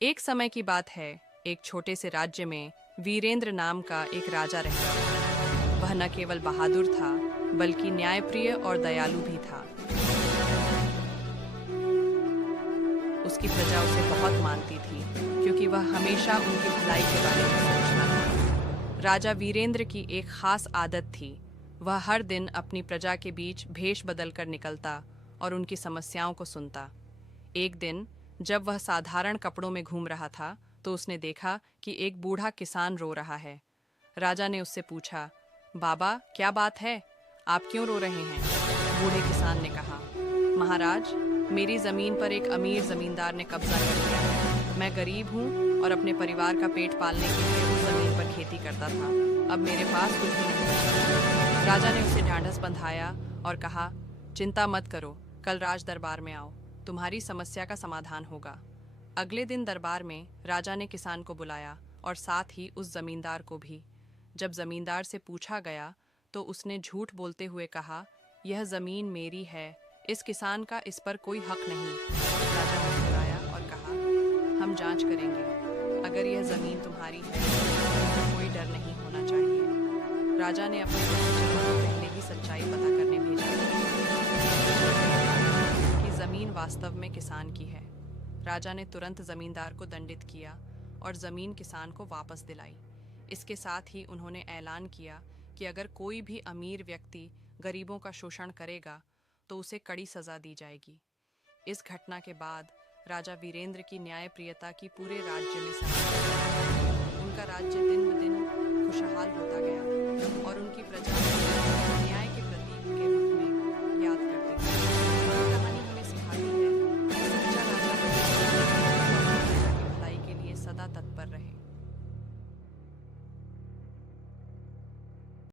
एक समय की बात है। एक छोटे से राज्य में वीरेंद्र नाम का एक राजा रहता था। वह न केवल बहादुर था, बल्कि न्यायप्रिय और दयालु भी था। उसकी प्रजा उसे बहुत मानती थी, क्योंकि वह हमेशा उनकी भलाई के बारे में सोचता था। राजा वीरेंद्र की एक खास आदत थी। वह हर दिन अपनी प्रजा के बीच भेष बदल कर निकलता और उनकी समस्याओं को सुनता। एक दिन जब वह साधारण कपड़ों में घूम रहा था, तो उसने देखा कि एक बूढ़ा किसान रो रहा है। राजा ने उससे पूछा, बाबा, क्या बात है? आप क्यों रो रहे हैं? बूढ़े किसान ने कहा, महाराज, मेरी जमीन पर एक अमीर जमींदार ने कब्जा कर लिया है। मैं गरीब हूँ और अपने परिवार का पेट पालने के लिए उस जमीन पर खेती करता था। अब मेरे पास कुछ भी नहीं बचा। राजा ने उसे ढांढस बंधाया और कहा, चिंता मत करो, कल राज दरबार में आओ, तुम्हारी समस्या का समाधान होगा। अगले दिन दरबार में राजा ने किसान को बुलाया और साथ ही उस जमींदार को भी। जब जमींदार से पूछा गया तो उसने झूठ बोलते हुए कहा, यह जमीन मेरी है, इस किसान का इस पर कोई हक नहीं। राजा मुस्कुराया और कहा, हम जांच करेंगे। अगर यह जमीन तुम्हारी है तो कोई डर नहीं होना चाहिए। राजा ने अपने गुप्तचरों को पहले ही सच्चाई पता करने भेजा कि जमीन वास्तव में किसान की है। राजा ने तुरंत जमींदार को दंडित किया और जमीन किसान को वापस दिलाई। इसके साथ ही उन्होंने ऐलान किया कि अगर कोई भी अमीर व्यक्ति गरीबों का शोषण करेगा तो उसे कड़ी सजा दी जाएगी। इस घटना के बाद राजा वीरेंद्र की न्यायप्रियता की पूरे राज्य में सराहना। उनका राज्य दिन ब दिन खुशहाल होता गया और उनकी प्रजा न्याय